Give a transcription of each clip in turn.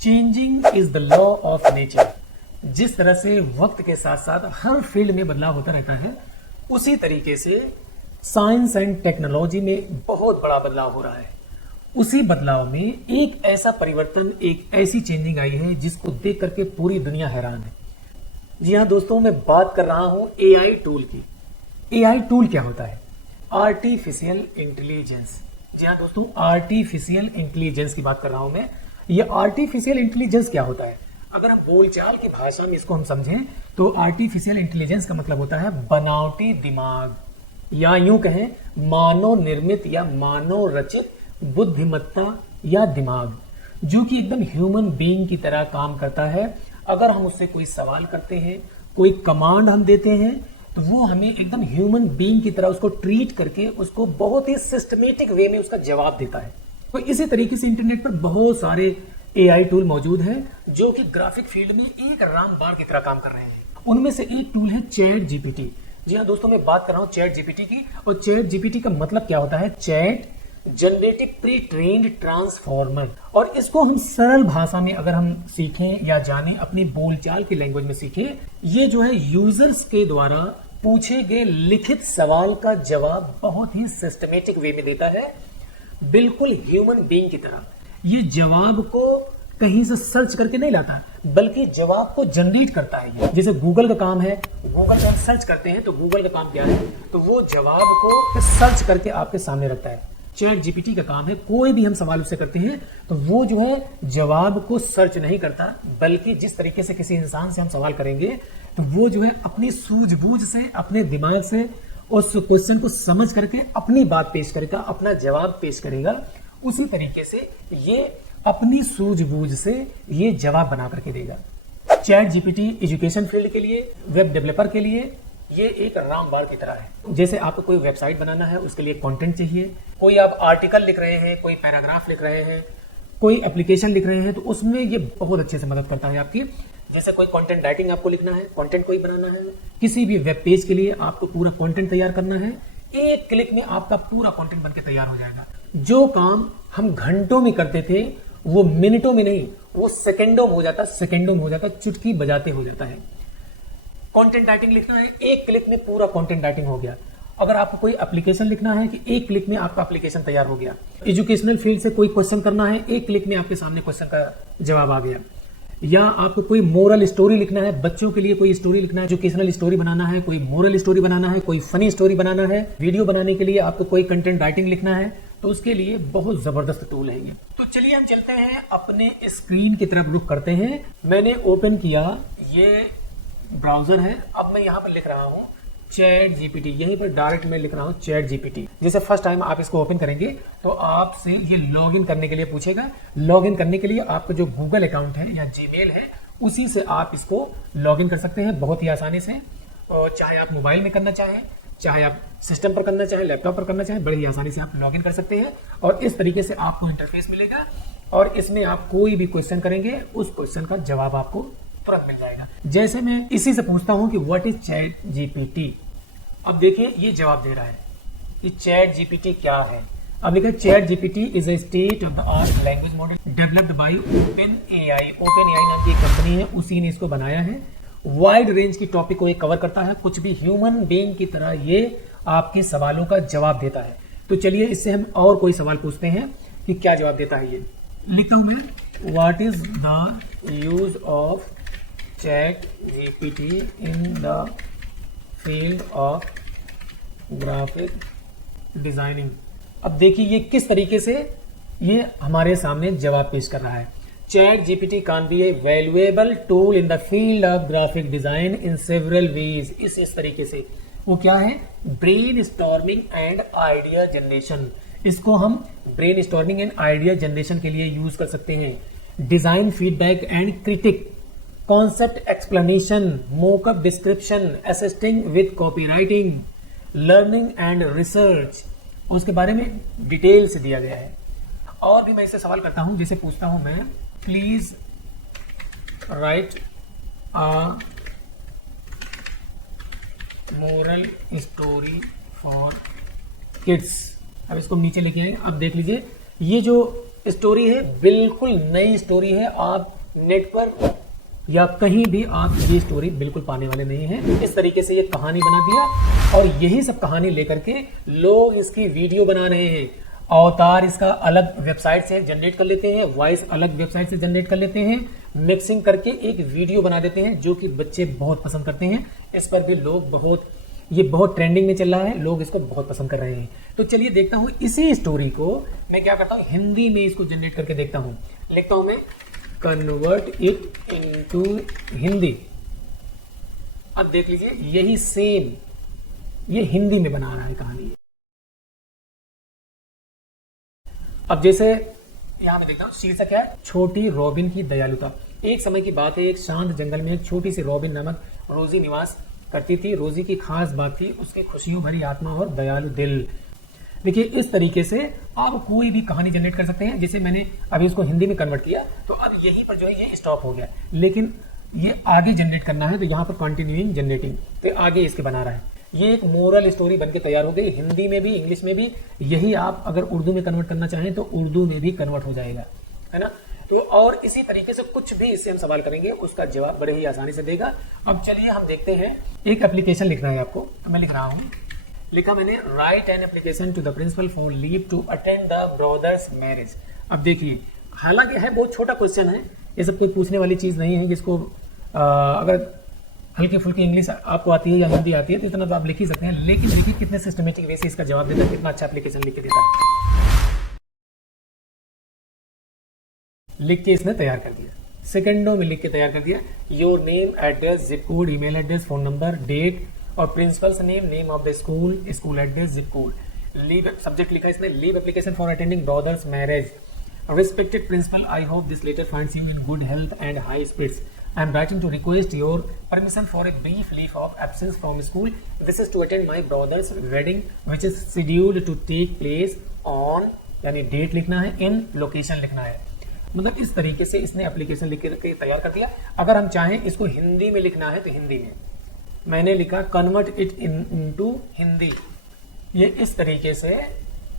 Changing is the law of nature. जिस तरह से वक्त के साथ साथ हर फील्ड में बदलाव होता रहता है, उसी तरीके से साइंस एंड टेक्नोलॉजी में बहुत बड़ा बदलाव हो रहा है। उसी बदलाव में एक ऐसा परिवर्तन, एक ऐसी चेंजिंग आई है जिसको देख करके पूरी दुनिया हैरान है। जी हाँ दोस्तों, मैं बात कर रहा हूं एआई टूल की। एआई टूल क्या होता है? Artificial intelligence. जी हाँ दोस्तों, आर्टिफिशियल इंटेलिजेंस की बात कर रहा हूं मैं। ये आर्टिफिशियल इंटेलिजेंस क्या होता है? अगर हम बोलचाल की भाषा में इसको हम समझें तो आर्टिफिशियल इंटेलिजेंस का मतलब होता है बनावटी दिमाग, या यूं कहें मानव निर्मित या मानव रचित बुद्धिमत्ता या दिमाग, जो कि एकदम ह्यूमन बीइंग की तरह काम करता है। अगर हम उससे कोई सवाल करते हैं, कोई कमांड हम देते हैं, तो वो हमें एकदम ह्यूमन बीइंग की तरह उसको ट्रीट करके उसको बहुत ही सिस्टमेटिक वे में उसका जवाब देता है। तो इसी तरीके से इंटरनेट पर बहुत सारे एआई टूल मौजूद हैं जो कि ग्राफिक फील्ड में एक रामबाण की तरह काम कर रहे हैं। उनमें से एक टूल है चैट जीपीटी। जी हाँ दोस्तों, मैं बात कर रहा हूँ चैट जीपीटी की। और चैट जीपीटी का मतलब क्या होता है? Chat generative pre trained transformer. और इसको हम सरल भाषा में अगर हम सीखें या जानें, अपनी बोलचाल की लैंग्वेज में सीखें, ये जो है यूजर्स के द्वारा पूछे गए लिखित सवाल का जवाब बहुत ही सिस्टमेटिक वे में देता है, बिल्कुल ह्यूमन बीइंग की तरह। ये जवाब को कहीं से सर्च करके नहीं लाता, बल्कि जवाब को जनरेट करता है। जैसे गूगल का काम है, गूगल पे आप सर्च करते हैं तो गूगल का काम क्या है? तो वो जवाब को सर्च करके आपके सामने रखता है। चैट जीपीटी का काम है, कोई भी हम सवाल उससे करते हैं तो वो जो है जवाब को सर्च नहीं करता, बल्कि जिस तरीके से किसी इंसान से हम सवाल करेंगे तो वो जो है अपनी सूझबूझ से, अपने दिमाग से उस क्वेश्चन को समझ करके अपनी बात पेश करेगा, अपना जवाब पेश करेगा। उसी तरीके से ये अपनी सूझबूझ से ये जवाब बना करके देगा। चैट जीपीटी एजुकेशन फील्ड के लिए, वेब डेवलपर के लिए ये एक रामबाण की तरह है। जैसे आपको कोई वेबसाइट बनाना है, उसके लिए कंटेंट चाहिए, कोई आप आर्टिकल लिख रहे हैं, कोई पैराग्राफ लिख रहे हैं, कोई एप्लीकेशन लिख रहे हैं, तो उसमें ये बहुत अच्छे से मदद करता है आपकी। जैसे कोई कंटेंट राइटिंग आपको लिखना है, कंटेंट कोई बनाना है, किसी भी वेब पेज के लिए आपको पूरा कंटेंट तैयार करना है, एक क्लिक में आपका पूरा कंटेंट बनके तैयार हो जाएगा। जो काम हम घंटों में करते थे वो मिनटों में नहीं, वो सेकंडों में हो जाता, सेकंडों में हो जाता, चुटकी बजाते हो जाता है। कंटेंट राइटिंग लिखना है, एक क्लिक में पूरा कंटेंट राइटिंग हो गया। अगर आपको कोई एप्लीकेशन लिखना है कि एक क्लिक में आपका एप्लीकेशन तैयार हो गया। एजुकेशनल फील्ड से कोई क्वेश्चन करना है, एक क्लिक में आपके सामने क्वेश्चन का जवाब आ गया। या आपको कोई मोरल स्टोरी लिखना है, बच्चों के लिए कोई स्टोरी लिखना है, एजुकेशनल स्टोरी बनाना है, कोई मोरल स्टोरी बनाना है, कोई फनी स्टोरी बनाना है, वीडियो बनाने के लिए आपको कोई कंटेंट राइटिंग लिखना है, तो उसके लिए बहुत जबरदस्त टूल है ये। तो चलिए हम चलते हैं, अपने स्क्रीन की तरफ रुख करते हैं। मैंने ओपन किया, ये ब्राउजर है। अब मैं यहाँ पर लिख रहा हूँ चैट जीपीटी, यहीं पर डायरेक्ट मैं लिख रहा हूँ चैट जीपीटी। जैसे फर्स्ट टाइम आप इसको ओपन करेंगे तो आपसे ये लॉगिन करने के लिए पूछेगा। लॉगिन करने के लिए आपका जो गूगल अकाउंट है या जीमेल है, उसी से आप इसको लॉगिन कर सकते हैं बहुत ही आसानी से। और चाहे आप मोबाइल में करना चाहें, चाहे आप सिस्टम पर करना चाहें, लैपटॉप पर करना चाहें, बड़ी ही आसानी से आप लॉगिन कर सकते हैं। और इस तरीके से आपको इंटरफेस मिलेगा और इसमें आप कोई भी क्वेश्चन करेंगे, उस क्वेश्चन का जवाब आपको तुरंत मिल जाएगा। जैसे मैं इसी से पूछता हूं कि व्हाट इज चैट जीपीटी। अब देखिए ये जवाब दे रहा है कि चैट जीपीटी क्या है। अब लिखा chat GPT is a state of the art language model developed by open AI. Open AI नाम की एक कंपनी है, उसी ने इसको बनाया है। वाइड रेंज की टॉपिक को ये कवर करता है, कुछ भी ह्यूमन बीइंग की तरह ये आपके सवालों का जवाब देता है। तो चलिए इससे हम और कोई सवाल पूछते हैं कि क्या जवाब देता है ये। लिखता हूं मैं, what is the use of chat GPT in the field of graphic designing. अब देखिए ये किस तरीके से ये हमारे सामने जवाब पेश कर रहा है। Chat GPT can be A valuable tool in the field of graphic design in several ways. इस तरीके से वो क्या है? Brain storming and idea generation. इसको हम brain storming and idea generation के लिए यूज कर सकते हैं। Design feedback and critic, concept explanation, mockup description, assisting with copywriting, learning and research, उसके बारे में डिटेल से दिया गया है। और भी मैं इससे सवाल करता हूं, जैसे पूछता हूं मैं, please right a moral story for kids. अब इसको नीचे लिखे, अब देख लीजिए ये जो स्टोरी है, बिल्कुल नई स्टोरी है। आप नेट पर या कहीं भी आप ये स्टोरी बिल्कुल पाने वाले नहीं हैं। इस तरीके से ये कहानी बना दिया और यही सब कहानी लेकर के लोग इसकी वीडियो बना रहे हैं। अवतार इसका अलग वेबसाइट से जनरेट कर लेते हैं, वॉइस अलग वेबसाइट से जनरेट कर लेते हैं, मिक्सिंग करके एक वीडियो बना देते हैं जो कि बच्चे बहुत पसंद करते हैं। इस पर भी लोग ये बहुत ट्रेंडिंग में चल रहा है, लोग इसको बहुत पसंद कर रहे हैं। तो चलिए देखता हूं इसी स्टोरी को मैं क्या करता हूं, हिंदी में इसको जनरेट करके देखता हूं। लिखता हूं मैं कन्वर्ट इट इनटू हिंदी। अब देख लीजिए यही सेम ये हिंदी में बना रहा है कहानी। अब जैसे यहां मैं देखता हूं शीर्षक है छोटी रॉबिन की दयालुता। एक समय की बात है, एक शांत जंगल में एक छोटी सी रॉबिन नामक रोजी निवास करती थी। रोजी की खास बात थी उसकी खुशियों भरी आत्मा और दयालु दिल। देखिए इस तरीके से आप कोई भी कहानी जनरेट कर सकते हैं। जैसे मैंने अभी इसको हिंदी में कन्वर्ट किया तो अब यहीं पर जो है ये स्टॉप हो गया, लेकिन ये आगे जनरेट करना है तो यहाँ पर कंटिन्यूइंग जनरेटिंग, तो आगे इसके बना रहा है। ये एक मोरल स्टोरी बनके तैयार हो गई, हिंदी में भी इंग्लिश में भी। यही आप अगर उर्दू में कन्वर्ट करना चाहें तो उर्दू में भी कन्वर्ट हो जाएगा, है ना। तो और इसी तरीके से कुछ भी इससे हम सवाल करेंगे उसका जवाब बड़े ही आसानी से देगा। अब चलिए हम देखते हैं, एक एप्लीकेशन लिखना है आपको, तो मैं लिख रहा हूं, लिखा मैंने write an application to the principal for leave to attend the brothers marriage. अब देखिए हालांकि है बहुत छोटा क्वेश्चन है, ये सब कोई पूछने वाली चीज नहीं है, जिसको अगर हल्की फुल्की इंग्लिश आपको आती है या हिंदी आती है तो इतना तो आप लिख ही सकते हैं। लेकिन देखिए कितने सिस्टमेटिक वे से इसका जवाब देता है, कितना अच्छा एप्लीकेशन लिख के देता है। लिख के इसने तैयार कर दिया, सेकंडों में लिख के तैयार कर दिया। Your name, address, zip code, email address, phone number, date और principal's name, name of the school, school address, zip code. Leave subject लिखा इसने, leave application for attending brother's marriage. Respected principal, I hope this letter finds you in good health and high spirits. I am writing to request your permission for a brief leave of absence from school. This is to attend my brother's wedding, which is scheduled to take place on, यानी date लिखना है, इन location लिखना है। मतलब इस तरीके से इसने एप्लीकेशन लिख के तैयार कर दिया। अगर हम चाहें इसको हिंदी में लिखना है तो हिंदी में मैंने लिखा कन्वर्ट इट इनटू हिंदी। ये इस तरीके से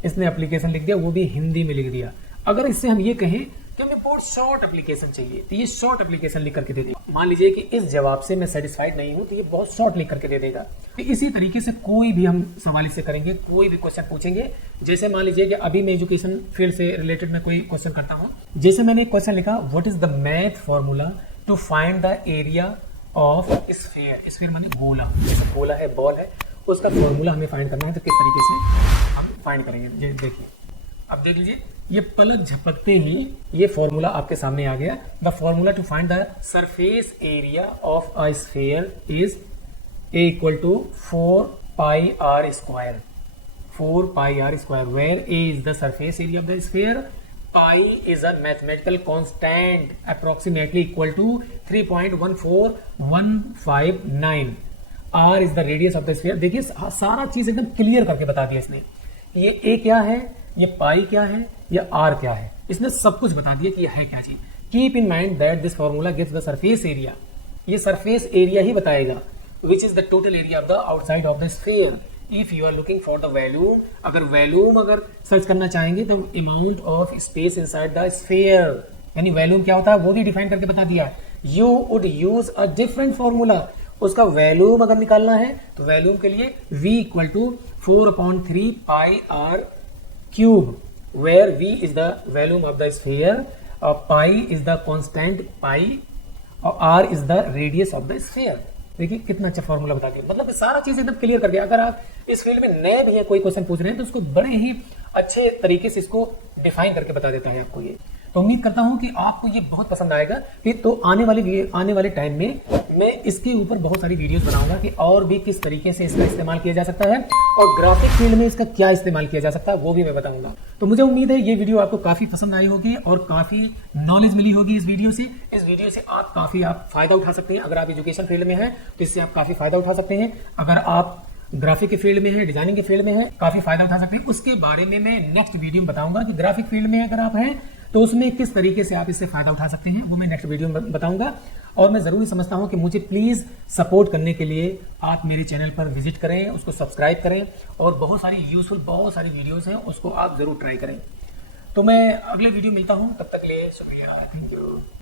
इसने एप्लीकेशन लिख दिया, वो भी हिंदी में लिख दिया। अगर इससे हम ये कहें कि हमें बहुत शॉर्ट एप्लीकेशन चाहिए तो ये शॉर्ट एप्लीकेशन लिख करके दे देगा। मान लीजिए कि इस जवाब से मैं सेटिस्फाइड नहीं हूं तो ये बहुत शॉर्ट लिख करके दे देगा। तो इसी तरीके से कोई भी हम सवाल इससे करेंगे, कोई भी क्वेश्चन पूछेंगे। जैसे मान लीजिए कि अभी मैं एजुकेशन फील्ड से रिलेटेड मैं कोई क्वेश्चन करता हूं। जैसे मैंने एक क्वेश्चन लिखा, what is the math formula to find the area of sphere. Sphere माने गोला, जैसे गोला है, बॉल है, उसका फॉर्मूला हमें फाइंड करना है। तो किस तरीके से हम फाइंड करेंगे, देखिए अब देख लीजिए, ये पलक झपकते ही ये फॉर्मूला आपके सामने आ गया। The formula to find the surface area of a sphere is A equal to 4 pi r square. 4 pi r square, where A is the surface area of the sphere, pi is a mathematical constant approximately equal to 3.14159, r is the radius of the sphere. देखिए सारा चीज एकदम clear करके बता दिया इसने। ये ए क्या है, ये पाई क्या है, ये आर क्या है, इसने सब कुछ बता दिया कि ये है क्या चीज। Keep in mind that this formula gives the surface area, ये सरफेस एरिया ही बताएगा, which is the total area of the outside of the sphere. If you are looking for the volume, अगर वैल्यूम अगर search करना चाहेंगे तो amount of space inside the sphere, यानी volume क्या होता है वो भी डिफाइन करके बता दिया। You would use a different formula, उसका वैल्यूम अगर निकालना है तो वैल्यूम के लिए v equal to 4/3 pi r cube, where v is the volume of the sphere, pi is the constant pi और r is the radius of the sphere। देखिए कितना अच्छा फॉर्मूला बता दिया, मतलब सारा चीज एकदम क्लियर कर दिया। अगर आप इस फील्ड में नए भी है, कोई क्वेश्चन पूछ रहे हैं तो उसको बड़े ही अच्छे तरीके से इसको डिफाइन करके बता देता है आपको ये। तो उम्मीद करता हूं कि आपको ये बहुत पसंद आएगा। कि तो आने वाले टाइम में मैं इसके ऊपर बहुत सारी वीडियोस बनाऊंगा कि और भी किस तरीके से इसका इस्तेमाल किया जा सकता है और ग्राफिक फील्ड में इसका क्या इस्तेमाल किया जा सकता है वो भी मैं बताऊंगा। तो मुझे उम्मीद है ये वीडियो आपको काफी पसंद आई होगी और काफी नॉलेज मिली होगी इस वीडियो से। इस वीडियो से आप काफी फायदा उठा सकते हैं। अगर आप एजुकेशन फील्ड में हैं तो इससे आप काफी फायदा उठा सकते हैं। अगर आप ग्राफिक के फील्ड में है, डिजाइनिंग के फील्ड में है, काफी फायदा उठा सकते हैं। उसके बारे में मैं नेक्स्ट वीडियो में बताऊंगा कि ग्राफिक फील्ड में अगर आप हैं तो उसमें किस तरीके से आप इससे फायदा उठा सकते हैं, वो मैं नेक्स्ट वीडियो में बताऊंगा। और मैं जरूरी समझता हूं कि मुझे प्लीज सपोर्ट करने के लिए आप मेरे चैनल पर विजिट करें, उसको सब्सक्राइब करें और बहुत सारी यूजफुल बहुत सारी वीडियोस हैं उसको आप जरूर ट्राई करें। तो मैं अगले वीडियो मिलता हूँ, तब तक के लिए शुक्रिया, थैंक यू।